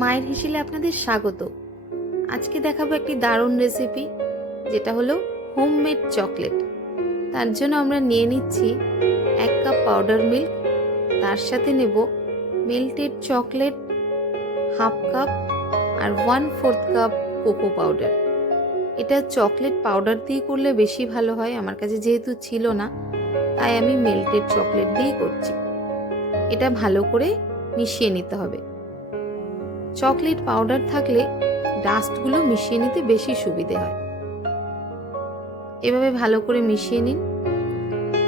মায়ের হেসেলে আপনাদের স্বাগত। আজকে দেখাবো একটি দারুণ রেসিপি, যেটা হলো হোমমেড চকলেট। তার জন্য আমরা নিয়ে নিচ্ছি 1 কাপ পাউডার মিল্ক, তার সাথে নেব মেল্টেড চকলেট 1/2 কাপ আর 1/4 কাপ কোকো পাউডার। এটা চকলেট পাউডার দিয়ে করলে বেশি ভালো হয়, আমার কাছে যেহেতু ছিল না তাই আমি মেল্টেড চকলেট দিয়ে করছি। এটা ভালো করে মিশিয়ে নিতে হবে। চকলেট পাউডার থাকলে ডাস্টগুলো মিশিয়ে নিতে বেশি সুবিধে হয়। এভাবে ভালো করে মিশিয়ে নিন।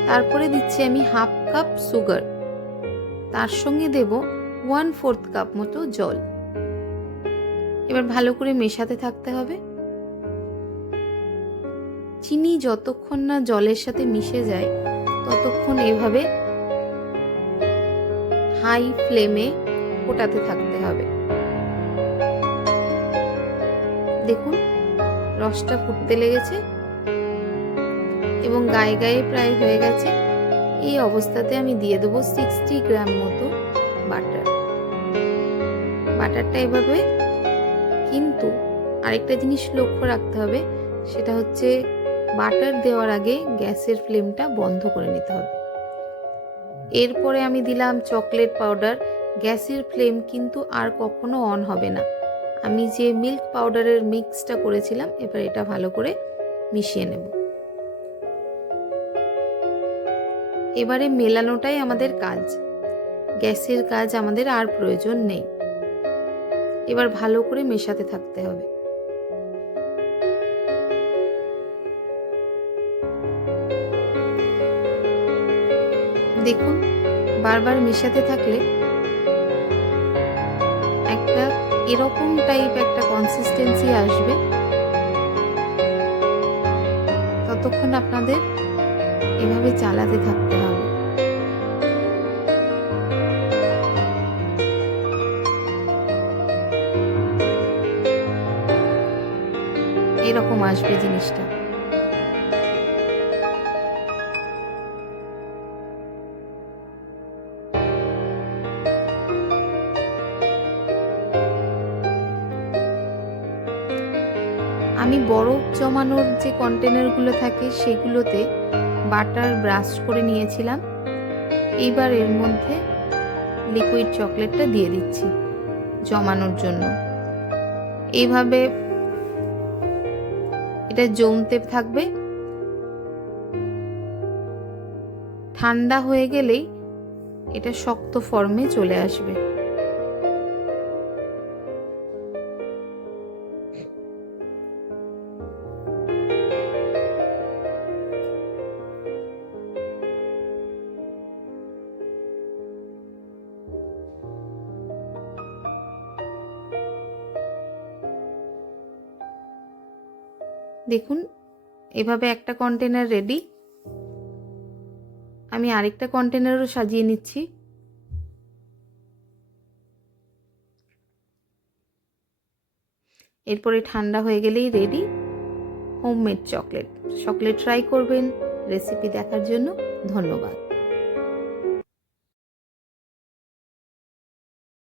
তারপরে দিচ্ছি আমি 1/2 কাপ সুগার, তার সঙ্গে দেব 1/4 কাপ মতো জল। এবার ভালো করে মেশাতে থাকতে হবে। চিনি যতক্ষণ না জলের সাথে মিশে যায় ততক্ষণ এভাবে হাই ফ্লেমে ফোটাতে থাকতে হবে। দেখুন রসটা ফুটতে লেগেছে এবং গায়ে গায়ে প্রায় হয়ে গেছে। এই অবস্থাতে আমি দিয়ে দেবো 60 গ্রাম মতো বাটার। বাটারটা এভাবে, কিন্তু আরেকটা জিনিস লক্ষ্য রাখতে হবে, সেটা হচ্ছে বাটার দেওয়ার আগে গ্যাসের ফ্লেমটা বন্ধ করে নিতে হবে। এরপরে আমি দিলাম চকলেট পাউডার। গ্যাসের ফ্লেম কিন্তু আর কখনো অন হবে না। আমি যে মিল্ক পাউডারের মিক্সটা করেছিলাম, এবার এটা ভালো করে মিশিয়ে নেব। এবারে মেলানোটাই আমাদের কাজ, গ্যাসের কাজ আমাদের আর প্রয়োজন নেই। এবার ভালো করে মেশাতে থাকতে হবে। দেখুন বারবার মেশাতে থাকলে একটা এরকম টাইপ একটা কনসিস্টেন্সি আসবে। ততক্ষণ আপনাদের এভাবে চালাতে থাকতে হবে। এরকম আসবে জিনিসটা। আমি বরফ জমানোর যে কন্টেনারগুলো থাকে সেগুলোতে বাটার ব্রাশ করে নিয়েছিলাম। এইবার এর মধ্যে লিকুইড চকলেটটা দিয়ে দিচ্ছি জমানোর জন্য। এইভাবে এটা জমতে থাকবে। ঠান্ডা হয়ে গেলেই এটা শক্ত ফর্মে চলে আসবে। দেখুন এভাবে একটা কন্টেনার রেডি। আমি আরেকটা কন্টেনারও সাজিয়ে নিচ্ছি। এরপরে ঠান্ডা হয়ে গেলেই ready homemade chocolate. Chocolate try করবেন। রেসিপি দেখার জন্য ধন্যবাদ।